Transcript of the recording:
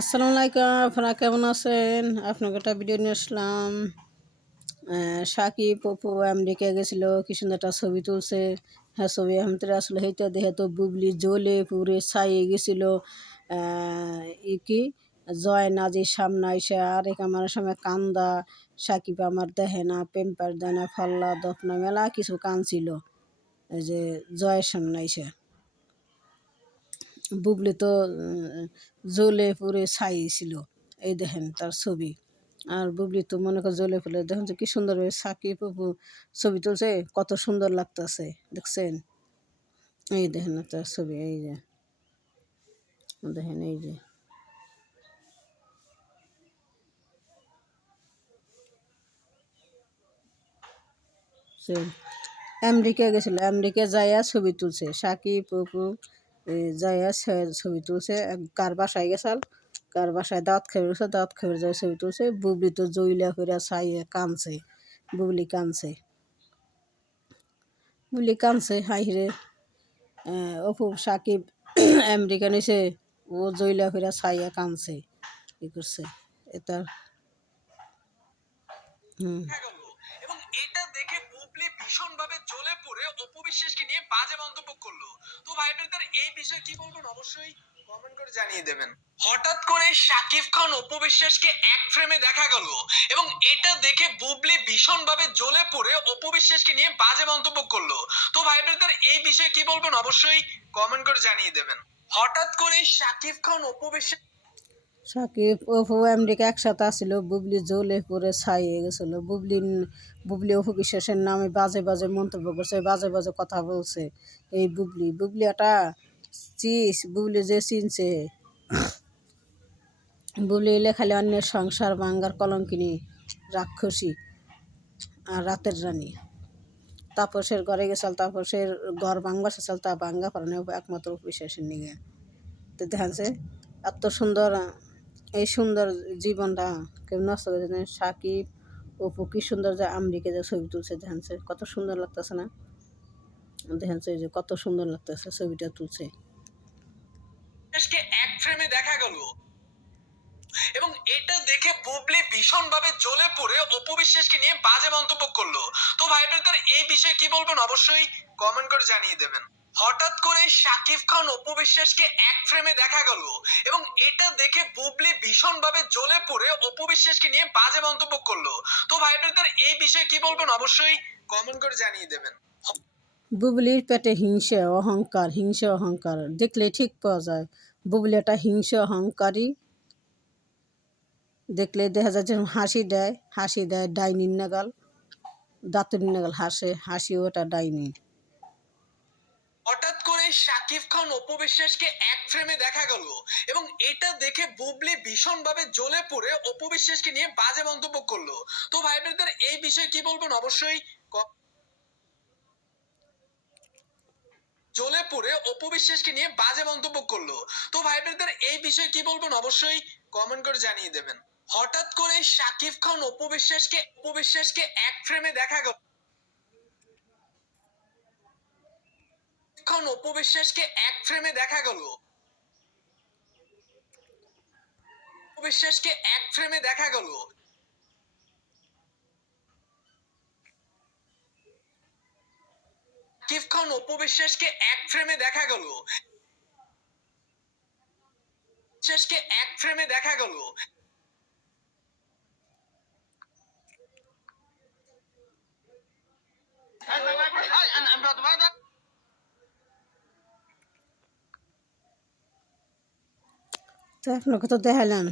আসসালামু আলাইকুম, আপনারা কেমন আছেন? আপনাকে একটা ভিডিও নিয়ে আসলাম। সাকিব অপু আমেরিকা গেছিল, কি সুন্দর একটা ছবি তুলছে। হ্যাঁ, ছবি আমাদের আসলে সেইটা দেখে তো বুবলি জ্বলে পুড়ে ছাইয়ে গেছিল। কি জয় নাজির সামনে আইসা আরেক আমার সামনে কান্দা। সাকিব আমার দেখে না, পেম্পার দেয় না, ফাল্লা দফনা মেলা কিছু কানছিল। এই যে জয়ের সামনে আইসা বুবলি তো জ্বলে পুড়ে ছাই ছিল। এই দেখেন তার ছবি। আর বুবলি তো মনে করে জ্বলে পুড়ে দেখেন যে কি সুন্দর সাকিব অপু ছবি তুলছে, কত সুন্দর লাগতেছে দেখছেন। এই দেখেন না তার ছবি, এই যে দেখেন, এই যে সে আমেরিকা গেছিল, আমেরিকা যাইয়া ছবি তুলছে সাকিব অপু। যাইয়া ছবি তুলছে, কার বাসায় গেছাল, কার বাসায় দাঁত খেয়ে গেছে, দাঁত খেয়ে যায় ছবি তুলছে। বুবলি তো জইলা ফিরা ছাইয়ে কানছে, বুবলি কানছে, বুবলি কানছে হাইরে। অপু সাকিব আমেরিকা নিছে, ও জইলা ফিরা ছাইয়া কানছে, কি করছে এটা। হুম। এবং এটা দেখে বুবলি ভীষণভাবে জ্বলে পড়ে অপু বিশ্বাসকে নিয়ে বাজে মন্তব্য করলো। তো ভাই ব্রাদার, এই বিষয়ে কি বলবেন অবশ্যই কমেন্ট করে জানিয়ে দেবেন। হঠাৎ করে শাকিব খান অপু বিশ্বাসকে এক ফ্রেমে দেখা গেল এবং এটা দেখে বুবলি ভীষণভাবে জ্বলে পড়ে অপু বিশ্বাসকে নিয়ে বাজে মন্তব্য করলো। তো ভাই ব্রাদার, এই বিষয়ে কি বলবেন অবশ্যই কমেন্ট করে জানিয়ে দেবেন। হঠাৎ করে শাকিব খান অপু বিশ্বাস সাকিব অপু আমেরিকা একসাথে আসছিল, বুবলি জ্বলে পড়ে ছাই হয়ে গেছিল। বুবলি অপু বিশ্বাসের নামে বাজে বাজে মন্তব্য করছে, বাজে বাজে কথা বলছে। এই বুবলি একটা বুবলি যে চিনছে, বুবলি এলে খালি অন্যের সংসার ভাঙ্গার কলঙ্কিনী, রাক্ষসী আর রাতের রানী। তাপসের ঘরে গেছাল, তাপসের ঘর ভাঙবা শেষাল, তা ভাঙ্গা পারে একমাত্র বিশ্বাসের নিগে। তো দেখাচ্ছে এত সুন্দর, এই সুন্দর জীবনটা কেউ নষ্ট করে দেন। সাকিব অপু কি সুন্দর যে আমেরিকা যে ছবি তুলছে, দেখাচ্ছে কত সুন্দর লাগতেছে না? দেখাচ্ছে যে কত সুন্দর লাগতেছে ছবিটা তুলছে। এক ফ্রেমে দেখা গেল এবং এটা দেখে বুবলি ভীষণভাবে জ্বলে পড়ে অপু বিশ্বাসকে নিয়ে বাজে মন্তব্য করলো। তো ভাই ব্রাদার, এই বিষয়ে কি বলবেন অবশ্যই কমেন্ট করে জানিয়ে দেবেন। হঠাৎ করে শাকিব খান অপু বিশ্বাসকে এক ফ্রেমে দেখা গেল এবং এটা দেখে বুবলি ভীষণভাবে জ্বলে পড়ে অপু বিশ্বাসকে নিয়ে বাজে মন্তব্য করলো। তো ভাই ব্রাদার, এই বিষয়ে কি বলবেন অবশ্যই কমেন্ট করে জানিয়ে দেবেন। বুবলির পেটে হিংসে অহংকার দেখলে ঠিক পাওয়া যায়। বুবলি একটা হিংসে অহংকারী, দেখলে দেখা যায় যে হাসি দেয় ডাইনির নাগাল, দাঁতুর নাগাল হাসে, হাসিও একটা ডাইনি। হঠাৎ করে শাকিব খান অপু বিশ্বাসকে এক ফ্রেমে দেখা গেল এবং এটা দেখে বুবলি ভীষণভাবে জ্বলে পড়ে অপু বিশ্বাসকে নিয়ে বাজে মন্তব্য করলো। তো ভাই ব্রাদার, এই বিষয়ে কি বলবেন অবশ্যই জ্বলে পড়ে অপু বিশ্বাসকে নিয়ে বাজে মন্তব্য করলো। তো ভাই ব্রাদার, এই বিষয়ে কি বলবেন অবশ্যই কমেন্ট করে জানিয়ে দেবেন। হঠাৎ করে শাকিব খান অপু বিশ্বাসকে এক ফ্রেমে দেখা গেল খান অপু বিশ্বাসকে এক ফ্রেমে দেখা গেল বিশ্বাসকে এক ফ্রেমে দেখা গেল শাকিব খান অপু বিশ্বাসকে এক ফ্রেমে দেখা গেল বিশ্বাসকে এক ফ্রেমে দেখা গেল তো আপনাকে তো দেখালাম।